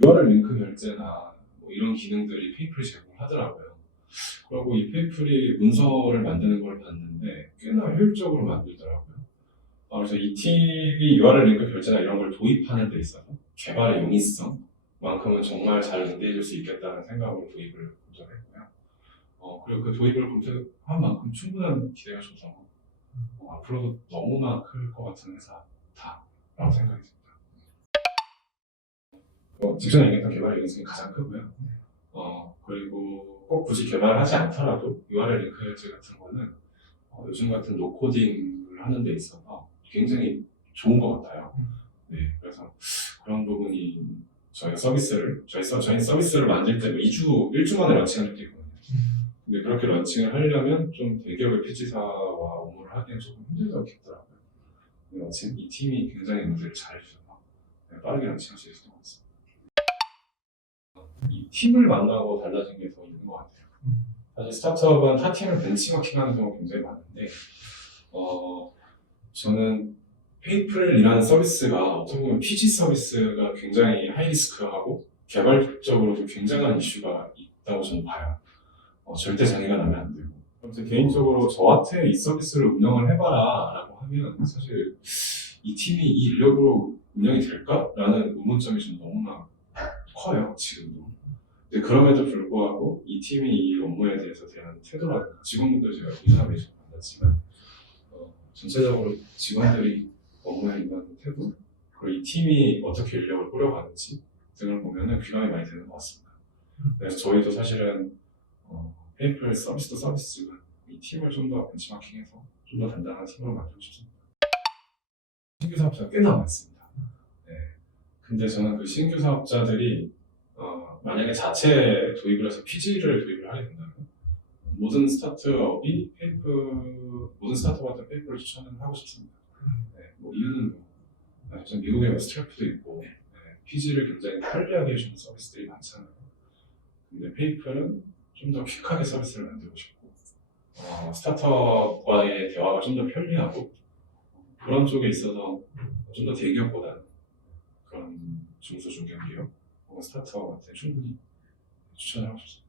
URL 링크 결제나 뭐 이런 기능들이 페이플이 제공하더라고요. 그리고 이 페이플이 문서를 만드는 걸 봤는데 꽤나 효율적으로 만들더라고요. 아, 그래서 이 팀이 URL 링크 결제나 이런 걸 도입하는 데 있어서 개발의 용이성만큼은 정말 잘 응대해줄 수 있겠다는 생각으로 도입을 고정했고요. 어, 그리고 그 도입을 검토한 만큼 충분한 기대가 줘서 어, 앞으로도 너무나 클 것 같은 회사다라고 생각이 듭니다. 어, 직전에 얘기했던 개발 용이성이 가장 크고요. 어, 그리고 꼭 굳이 개발하지 않더라도 URL 링크 결제 같은 거는 어, 요즘 같은 노코딩을 하는 데 있어서 굉장히 좋은 것 같아요. 네, 그래서 그런 부분이 저희가 서비스를, 저희, 서, 저희 서비스를 만들 때 2주, 1주 만에 런칭한 적도 있거든요. 근데 그렇게 런칭을 하려면 좀 대기업의 피지사와 업무를 하기엔 조금 힘들더라고요. 근데 마침 이 팀이 굉장히 응대를 잘 해주셔서 네, 빠르게 런칭할 수 있었던 팀을 만나고 달라진 게 더 있는 것 같아요. 사실 스타트업은 타 팀을 벤치마킹하는 경우가 굉장히 많은데, 어, 저는 페이플이라는 서비스가 어떻게 보면 PG 서비스가 굉장히 하이리스크하고 개발적으로도 굉장한 이슈가 있다고 저는 봐요. 어, 절대 장애가 나면 안 되고. 아무튼 개인적으로 저한테 이 서비스를 운영을 해봐라 라고 하면 사실 이 팀이 이 인력으로 운영이 될까? 라는 의문점이 좀 너무나 커요, 지금도. 그럼에도 불구하고 이 팀이 이 업무에 대해서 대한 태도라든가 직원분들 제가 이사람에서 만났지만 어, 전체적으로 직원들이 업무에 임하는 태도 그리고 이 팀이 어떻게 인력을 꾸려가는지 등을 보면은 귀감이 많이 되는 것 같습니다. 그래서 저희도 사실은 어, 페이플 서비스도 서비스지만 이 팀을 좀 더 벤치마킹해서 좀 더 단단한 팀으로 만들고 싶습니다. 신규 사업자가 꽤나 많습니다. 네. 근데 저는 그 신규 사업자들이 어, 만약에 자체 도입을 해서 PG를 도입을 하게 된다면 모든 스타트업이 페이플 모든 스타트업한테 페이플을 추천을 하고 싶습니다. 네, 뭐 이유는 뭐 사실 미국에 스트랩도 있고 네, PG를 굉장히 편리하게 해주는 서비스들이 많잖아요. 근데 페이플은 좀더 퀵하게 서비스를 만들고 싶고 어, 스타트업과의 대화가 좀 더 편리하고 그런 쪽에 있어서 좀 더 대기업보다는 그런 중소 중견 기업 혹은 스